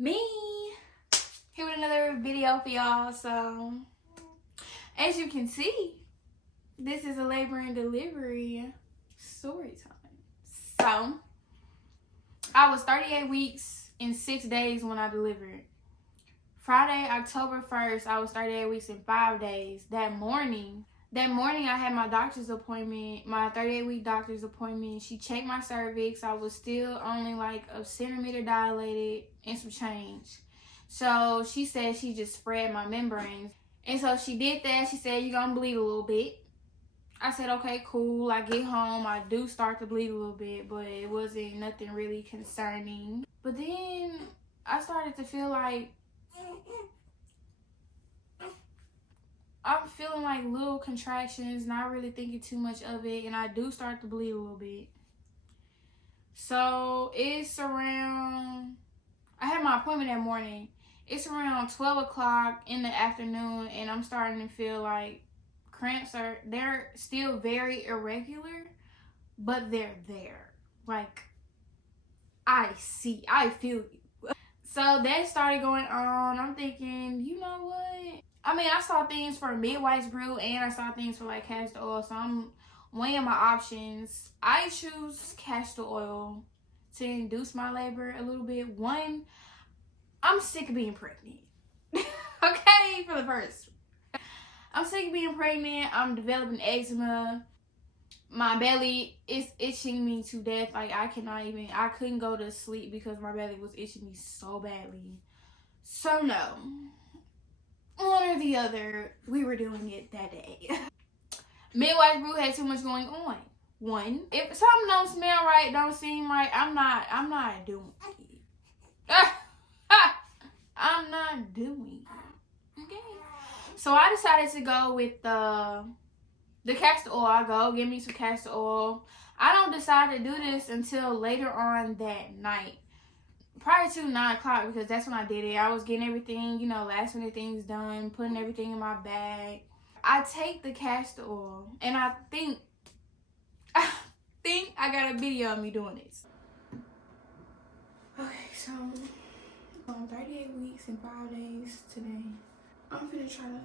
Me here with another video for y'all. So as you can see, this is a labor and delivery story time. So I was 38 weeks in 6 days when I delivered. Friday, October 1st, I was 38 weeks in 5 days. That morning I had my doctor's appointment, my 38-week doctor's appointment. She checked my cervix. I was still only like a centimeter dilated and some change. So she said she just spread my membranes. And so she did that. She said, you're going to bleed a little bit. I said, okay, cool. I get home. I do start to bleed a little bit, but it wasn't nothing really concerning. But then I started to feel like I'm feeling like little contractions, not really thinking too much of it, and I do start to bleed a little bit. So it's around, I had my appointment that morning. It's around 12 o'clock in the afternoon, and I'm starting to feel like cramps they're still very irregular, but they're there. Like, I feel you. So that started going on. I'm thinking, you know what? I mean, I saw things for midwife's brew and I saw things for like castor oil. So I'm weighing my options. I choose castor oil to induce my labor a little bit. One, I'm sick of being pregnant. Okay, for the first. I'm sick of being pregnant. I'm developing eczema. My belly is itching me to death. Like, I couldn't go to sleep because my belly was itching me so badly. So no, one or the other, we were doing it that day. Midwife brew had too much going on. One, if something don't smell right, don't seem right, I'm not doing it. I'm not doing it. Okay. So I decided to go with the castor oil. I go get me some castor oil. I don't decide to do this until later on that night, prior to 9 o'clock, because that's when I did it. I was getting everything, last minute things done, putting everything in my bag. I take the castor oil, and I think I got a video of me doing this. Okay, so I'm 38 weeks and 5 days today. I'm gonna try to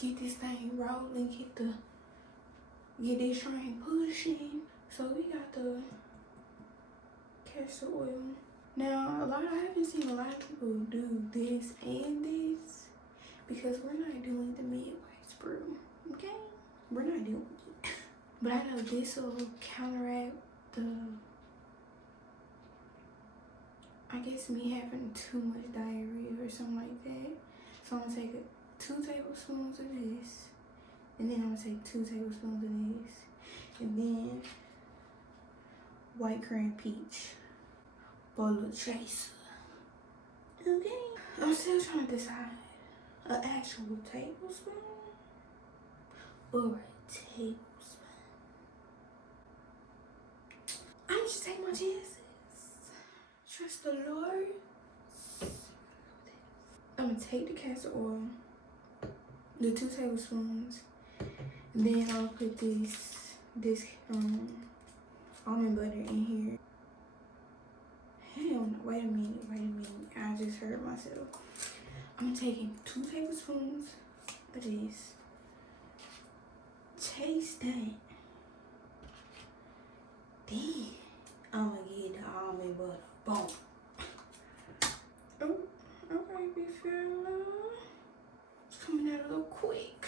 get this thing rolling, get this train pushing. So we got the castor oil. Now, I haven't seen a lot of people do this and this because we're not doing the midwife's brew, okay? We're not doing it. But I know this will counteract I guess me having too much diarrhea or something like that. So I'm gonna take 2 tablespoons of this, and then I'm gonna take 2 tablespoons of this, and then white cran peach for a little chaser. Okay. I'm still trying to decide an actual tablespoon or a tablespoon. I'm just taking my chances. Trust the Lord. I'm gonna take the castor oil, the 2 tablespoons, and then I'll put this almond butter in here. Hell no, wait a minute. I just heard myself. I'm taking 2 tablespoons of this. Taste that. Then I'm gonna get the almond butter. Boom. Oh, okay, big fella. It's coming out a little quick.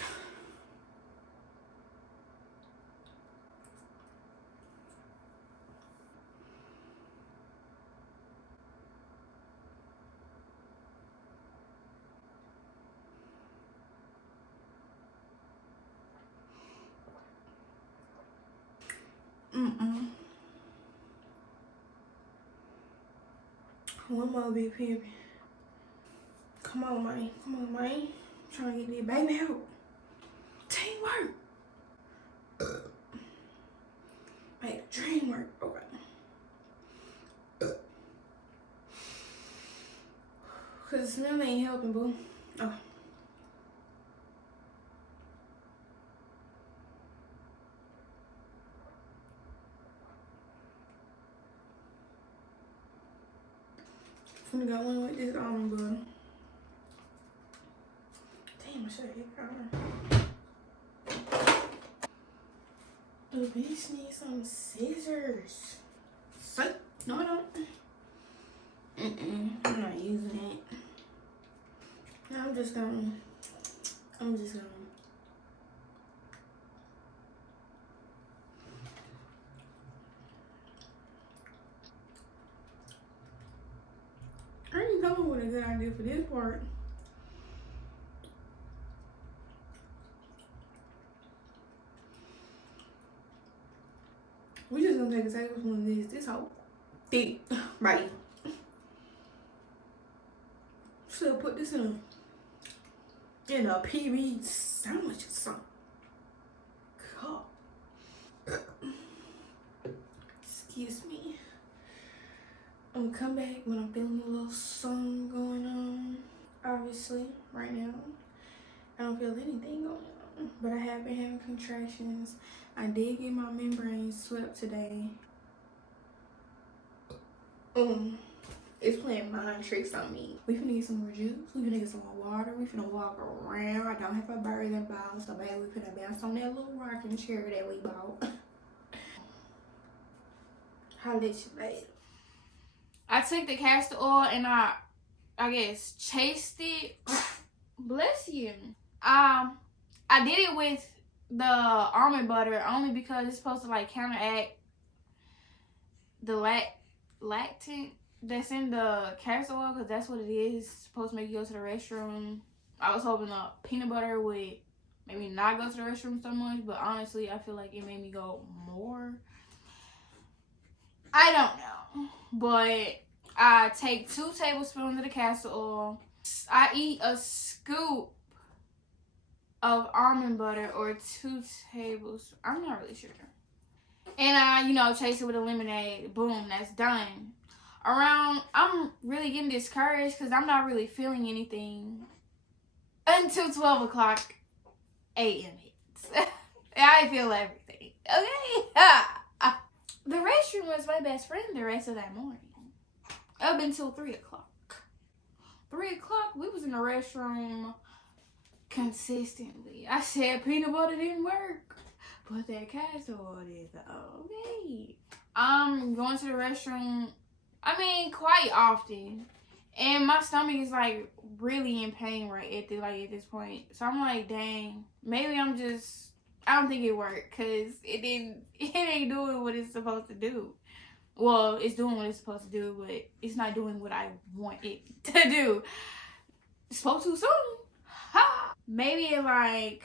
One more big pimpin'. Come on, man. I'm trying to get this baby out. Teamwork. Make the dream work. Okay. Cause the smell ain't helping, boo. Oh. I'm gonna go in with this almond butter. Damn, I should have hit her. The bitch needs some scissors. No, I don't. I'm not using it. No, I'm just gonna. I ain't coming with a good idea for this part. We just gonna take a tablespoon of this. This whole thick, right? Should have put this in a PB sandwich or something. God. Excuse me. I'm gonna come back when I'm feeling a little something going on. Obviously, right now, I don't feel anything going on, but I have been having contractions. I did get my membrane swept today. It's playing mind tricks on me. We finna get some more juice. We finna get some more water. We finna walk around. I don't have a birthday ball, so baby, we finna bounce on that little rocking chair that we bought. How did you, babe? I took the castor oil and I guess chased it. Bless you. I did it with the almond butter only because it's supposed to like counteract the lactant that's in the castor oil, because that's what it is. It's supposed to make you go to the restroom. I was hoping the peanut butter would maybe not go to the restroom so much, but honestly, I feel like it made me go more. I don't know, but I take 2 tablespoons of the castor oil. I eat a scoop of almond butter or 2 tablespoons. I'm not really sure. And I, chase it with a lemonade. Boom, that's done. I'm really getting discouraged because I'm not really feeling anything until 12 o'clock a.m. hits. I feel everything. Okay? The restroom was my best friend the rest of that morning. Up until 3 o'clock. 3 o'clock, we was in the restroom consistently. I said peanut butter didn't work, but that castor oil did. Okay. I'm going to the restroom, quite often. And my stomach is like really in pain right at this point. So I'm like, dang, maybe I don't think it worked because it ain't doing what it's supposed to do. Well, it's doing what it's supposed to do, but it's not doing what I want it to do. It's supposed to soon. Ha! Maybe at like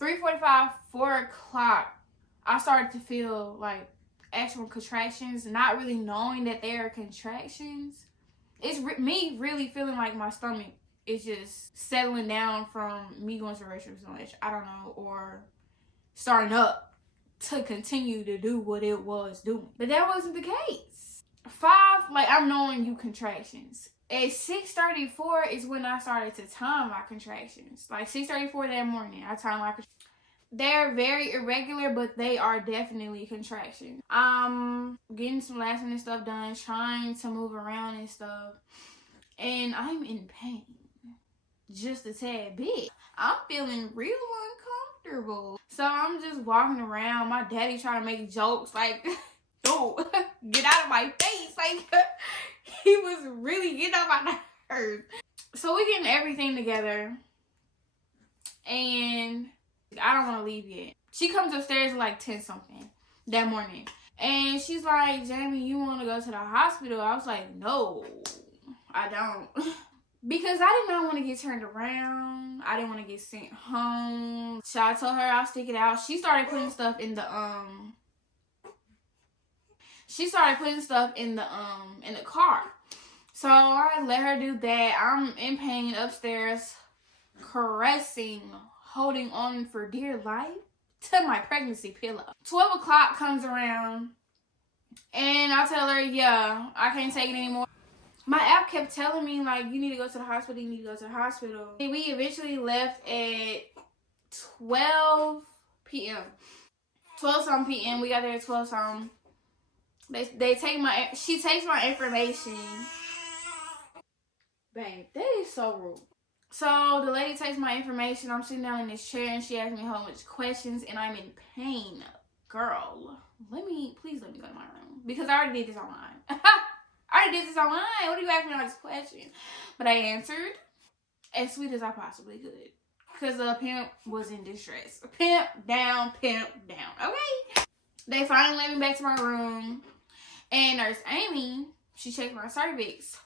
3:45, 4 o'clock, I started to feel like actual contractions, not really knowing that they are contractions. It's me really feeling like my stomach is just settling down from me going to the restroom so much. I don't know, or starting up to continue to do what it was doing. But that wasn't the case. 5, I'm knowing you contractions. At 6:34 is when I started to time my contractions. 6:34 that morning, I timed my contractions. They're very irregular, but they are definitely contractions. I'm getting some last minute stuff done, trying to move around and stuff. And I'm in pain. Just a tad bit. I'm feeling real uncomfortable. So I'm just walking around. My daddy trying to make jokes like, oh, get out of my face. He was really getting on my nerves. So we getting everything together. And I don't want to leave yet. She comes upstairs at 10 something that morning. And she's like, Jamie, you want to go to the hospital? I was like, no, I don't. Because I did not want to get turned around. I didn't want to get sent home. So I told her I'll stick it out. She started putting stuff in the car. So I let her do that. I'm in pain upstairs, caressing, holding on for dear life to my pregnancy pillow. 12 o'clock comes around and I tell her, yeah, I can't take it anymore. My app kept telling me, you need to go to the hospital, you need to go to the hospital. And we eventually left at 12 p.m. 12-something p.m. We got there at 12-something. She takes my information. Babe, that is so rude. So the lady takes my information. I'm sitting down in this chair and she asks me a whole bunch of questions and I'm in pain. Girl, please let me go to my room. Because I already did this online. What are you asking me all these questions? But I answered as sweet as I possibly could. Because the pimp was in distress. Pimp down. Okay? They finally let me back to my room. And Nurse Amy, she checked my cervix.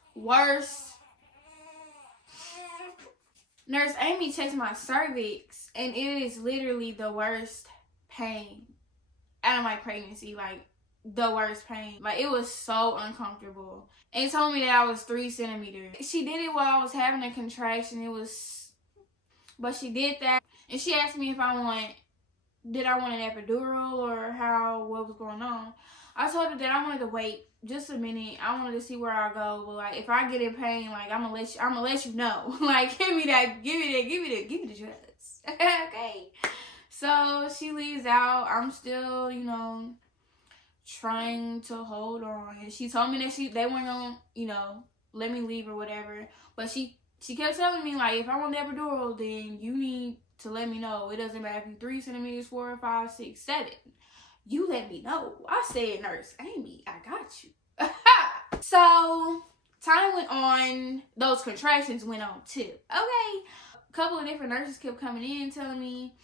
Nurse Amy checked my cervix, and it is literally the worst pain out of my pregnancy. Like, the worst pain. Like, it was so uncomfortable. And told me that I was 3 centimeters. She did it while I was having a contraction. But she did that. And she asked me if did I want an epidural or what was going on. I told her that I wanted to wait just a minute. I wanted to see where I go. But like, if I get in pain, like, I'm gonna let you know. Like, give me the drugs. Okay. So she leaves out. I'm still, trying to hold on. And she told me that they weren't gonna, let me leave or whatever. But she kept telling me, like, if I want the epidural, then you need to let me know. It doesn't matter if you're 3 centimeters, 4, 5, 6, 7. You let me know. I said, Nurse Amy, I got you. So time went on. Those contractions went on too. Okay. A couple of different nurses kept coming in telling me,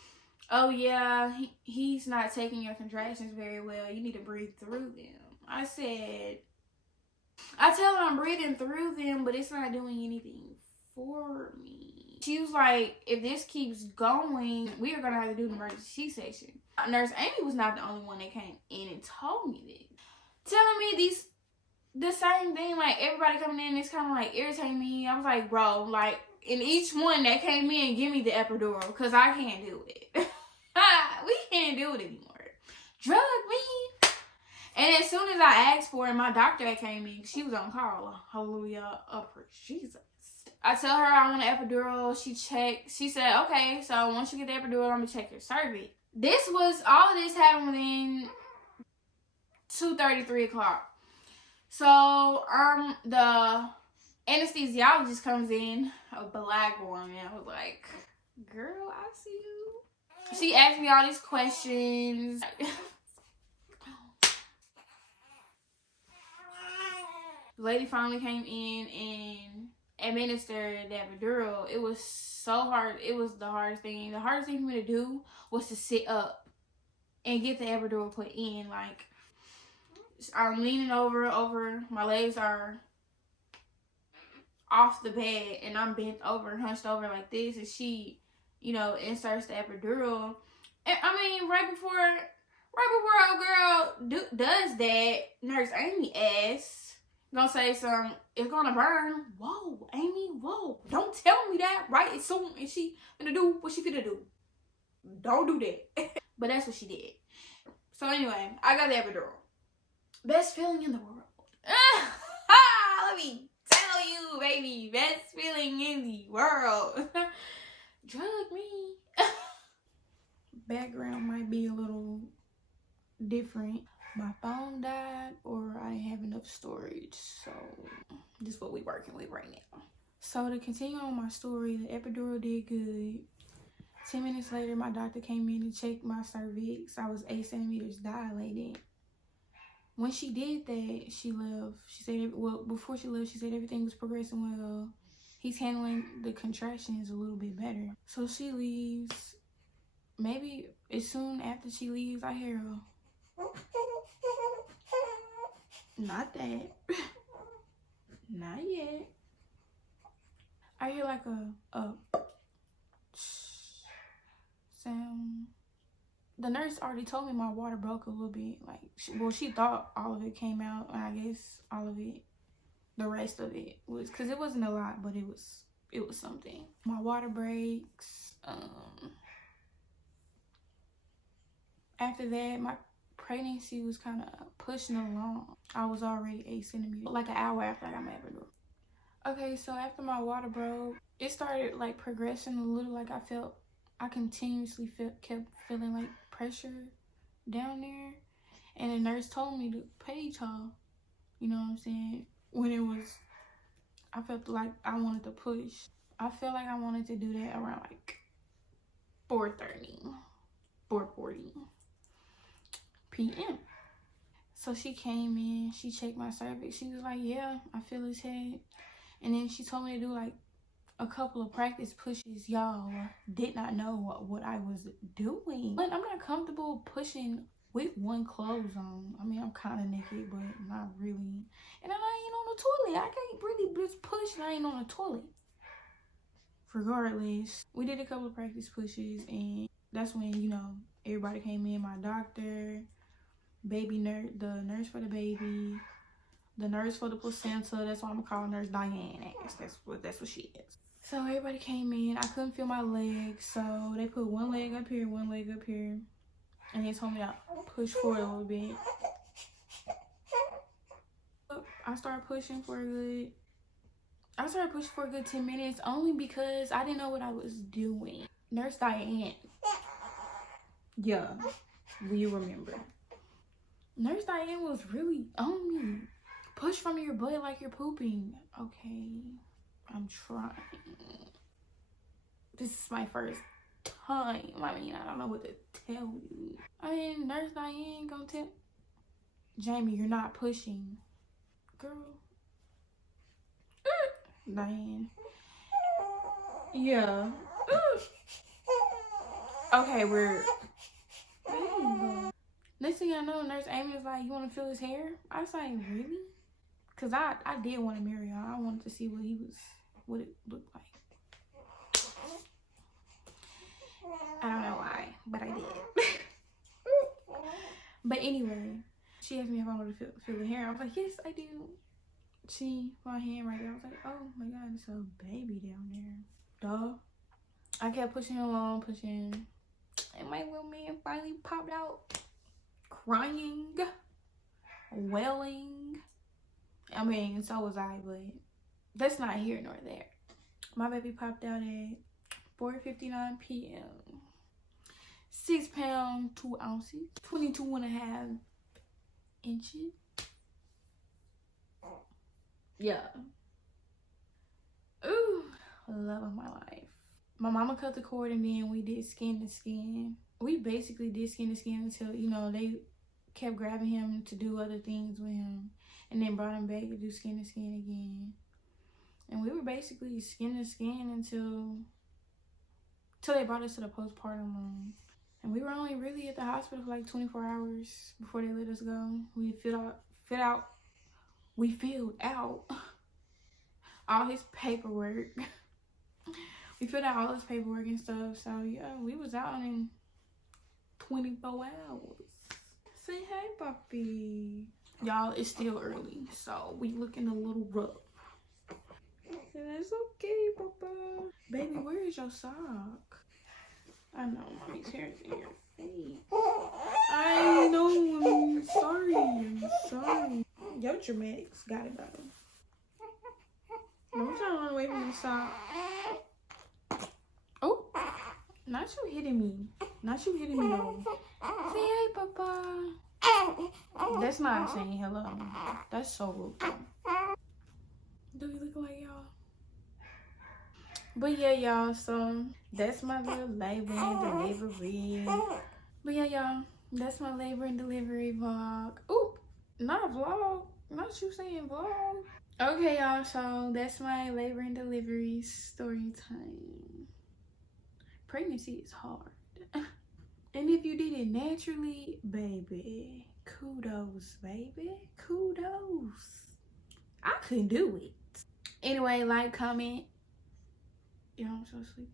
oh yeah, he's not taking your contractions very well. You need to breathe through them. I tell her I'm breathing through them, but it's not doing anything for me. She was like, if this keeps going, we are going to have to do an emergency C-section. Nurse Amy was not the only one that came in and told me this. Telling me the same thing, like, everybody coming in, it's kind of like irritating me. I was like, bro, like, in each one that came in, give me the epidural, because I can't do it. We can't do it anymore. Drug me. And as soon as I asked for it, my doctor that came in, she was on call. Hallelujah. Jesus. I tell her I want an epidural. She checked. She said, okay, so once you get the epidural, I'm going to check your cervix. All of this happened within 2:30, 3 o'clock. So, the anesthesiologist comes in, a black woman. I was like, girl, I see you. She asked me all these questions. The lady finally came in and administered the epidural. It was so hard. It was the hardest thing. The hardest thing for me to do was to sit up and get the epidural put in. Like, I'm leaning over. My legs are off the bed and I'm bent over, hunched over like this, and she, inserts the epidural. And I mean, right before old girl does that, Nurse Amy asks, gonna say some, it's gonna burn. Whoa, Amy, whoa. Don't tell me that right as soon as she gonna do what she finna do. Don't do that. But that's what she did. So anyway, I got the epidural. Best feeling in the world. Let me tell you, baby. Best feeling in the world. Drug me. Background might be a little different. My phone died or I didn't have enough storage. So this is what we're working with right now. So to continue on my story, the epidural did good. 10 minutes later, my doctor came in and checked my cervix. I was 8 centimeters dilated. When she did that, she left. She said, before she left, she said everything was progressing well. He's handling the contractions a little bit better. So she leaves. Maybe as soon after she leaves, I hear her. Not that. Not yet. I hear like a sound. The nurse already told me my water broke a little bit. Like, she thought all of it came out, and I guess all of it, the rest of it was, because it wasn't a lot, but it was something. My water breaks. After that, my pregnancy was kind of pushing along. I was already 8 centimeters, like an hour after I got my epidural. Okay, so after my water broke, it started like progressing a little. Like, I continuously kept feeling like pressure down there, and the nurse told me to page her, you know what I'm saying, when it was I felt like I wanted to push. I feel like I wanted to do that around like 4:30, 4:40 p.m. So she came in, she checked my cervix. She was like, yeah, I feel his head. And then she told me to do like a couple of practice pushes. Y'all did not know what I was doing. But I'm not comfortable pushing with one clothes on. I mean, I'm kind of naked, but not really. And I ain't on the toilet. I can't really just push and I ain't on the toilet. Regardless, we did a couple of practice pushes, and that's when, you know, everybody came in. My doctor, baby nurse, the nurse for the baby, the nurse for the placenta. That's why I'm gonna call Nurse Diane. That's what she is. So everybody came in. I couldn't feel my legs, so they put one leg up here, one leg up here, and they told me to push forward a little bit. I started pushing for a good 10 minutes, only because I didn't know what I was doing. Nurse Diane. Yeah, will you remember? Nurse Diane was really on me. Push from your butt like you're pooping. Okay, I'm trying. This is my first time. I mean, I don't know what to tell you. I mean, Nurse Diane gonna tell Jamie, you're not pushing. Girl. Diane. Yeah. Okay, we're... Next thing I know, Nurse Amy was like, you want to feel his hair? I was like, really? Because I did want to marry him. I wanted to see what it looked like. I don't know why, but I did. But anyway, she asked me if I wanted to feel the hair. I was like, yes, I do. See my hand right there. I was like, oh my God, it's a baby down there. Duh. I kept pushing along, pushing. And my little man finally popped out. Crying. Wailing. I mean, so was I, but that's not here nor there. My baby popped out at 4:59 p.m. 6 pounds, 2 ounces. 22.5 inches. Yeah. Ooh, love of my life. My mama cut the cord, and then we did skin to skin. We basically did skin to skin until, you know, they kept grabbing him to do other things with him, and then brought him back to do skin to skin again. And we were basically skin to skin until they brought us to the postpartum room. And we were only really at the hospital for like 24 hours before they let us go. We filled out all his paperwork. We filled out all his paperwork and stuff. So yeah, we was out in 24 hours. Say hey, puppy. Y'all, it's still early, so we looking a little rough. It's okay, Papa. Baby, where is your sock? I know, mommy's hair is in your face. I know, I'm sorry. Yo, dramatics got it though. Don't try to run away from the sock. Oh, not you hitting me. Though. Say hey, Papa. That's not saying hello. That's so rude. Do we look like y'all? But yeah, y'all, so that's my little labor and delivery. But yeah, y'all, that's my labor and delivery vlog. Ooh, not vlog. Not you saying vlog. Okay, y'all, so that's my labor and delivery story time. Pregnancy is hard. And if you did it naturally, baby, kudos, baby. Kudos. I couldn't do it. Anyway, like, comment. Yo, I'm so sleepy.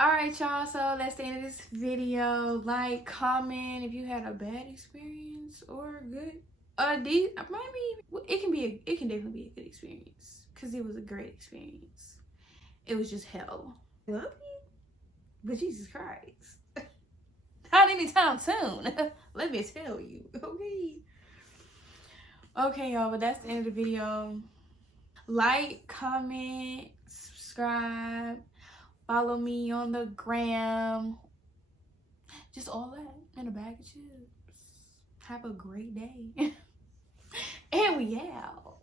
Alright, y'all, so that's the end of this video. Like, comment if you had a bad experience or good. It can definitely be a good experience, because it was a great experience. It was just hell. I love you, but Jesus Christ. Not anytime soon. Let me tell you, okay? Okay, y'all, but that's the end of the video. Like, comment, subscribe, follow me on the gram. Just all that in a bag of chips. Have a great day. And we out.